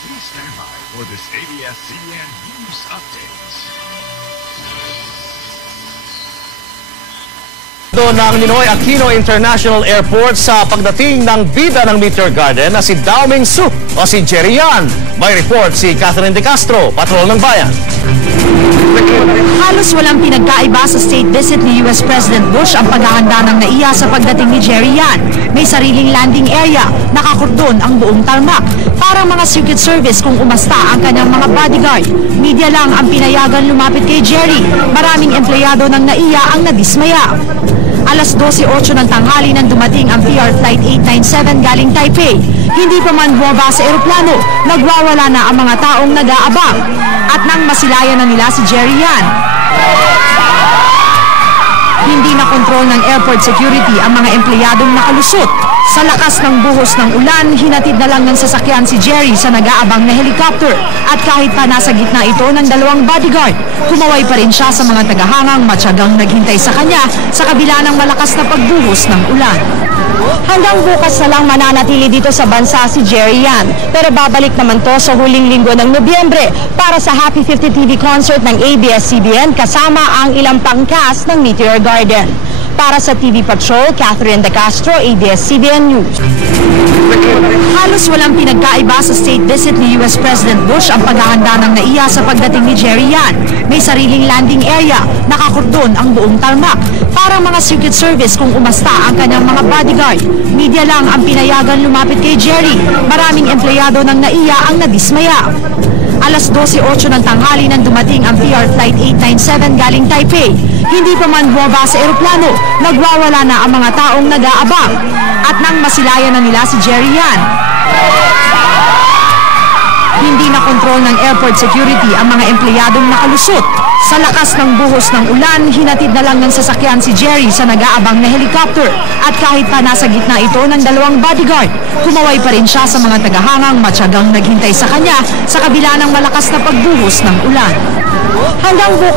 Please stand by for this ABS-CBN News Update. Ng Ninoy Aquino International Airport sa pagdating ng bida ng Meteor Garden na si Dao Ming Su o si Jerry Yan. May report si Catherine De Castro, Patrol ng Bayan. Halos walang pinagkaiba sa state visit ni US President Bush ang paghahanda ng NAIA sa pagdating ni Jerry Yan. May sariling landing area, nakakordon ang buong tarmac. Parang mga Secret Service kung umasta ang kanyang mga bodyguard. Media lang ang pinayagan lumapit kay Jerry. Maraming empleyado ng NAIA ang nadismaya. Alas 12:08 ng tanghali nang dumating ang PR Flight 897 galing Taipei. Hindi pa man bumaba sa eroplano, nagwawala na ang mga taong nag-aabang. At nang masilayan na nila si Jerry Yan, hindi na kontrol ng airport security ang mga empleyadong nakalusot. Sa lakas ng buhos ng ulan, hinatid na lang ng sasakyan si Jerry sa nag-aabang na helicopter. At kahit pa nasa gitna ito ng dalawang bodyguard, kumaway pa rin siya sa mga tagahangang matyagang naghintay sa kanya sa kabila ng malakas na pagbuhos ng ulan. Hanggang bukas na lang mananatili dito sa bansa si Jerry Yan. Pero babalik naman to sa huling linggo ng Nobyembre para sa Happy 50 TV concert ng ABS-CBN kasama ang ilang pang-cast ng Meteor Garden. Para sa TV Patrol, Catherine De Castro, ABS-CBN News. Halos walang pinagkaiba sa state visit ni US President Bush ang paghahanda ng NAIA sa pagdating ni Jerry Yan. May sariling landing area, nakakordon ang buong tarmac. Parang mga Secret Service kung umasta ang kanyang mga bodyguard. Media lang ang pinayagan lumapit kay Jerry. Maraming empleyado ng NAIA ang nadismaya. Alas 12:08 ng tanghali nang dumating ang PR Flight 897 galing Taipei. Hindi pa man bumaba sa eroplano, nagwawala na ang mga taong nag-aabang. At nang masilayan na nila si Jerry Yan, hindi na kontrol ng airport security ang mga empleyadong nakalusot. Sa lakas ng buhos ng ulan, hinatid na lang ng sasakyan si Jerry sa nag-aabang na helicopter. At kahit pa nasa gitna ito ng dalawang bodyguard, kumaway pa rin siya sa mga tagahangang matyagang naghintay sa kanya sa kabila ng malakas na pagbuhos ng ulan. Hanggang bukas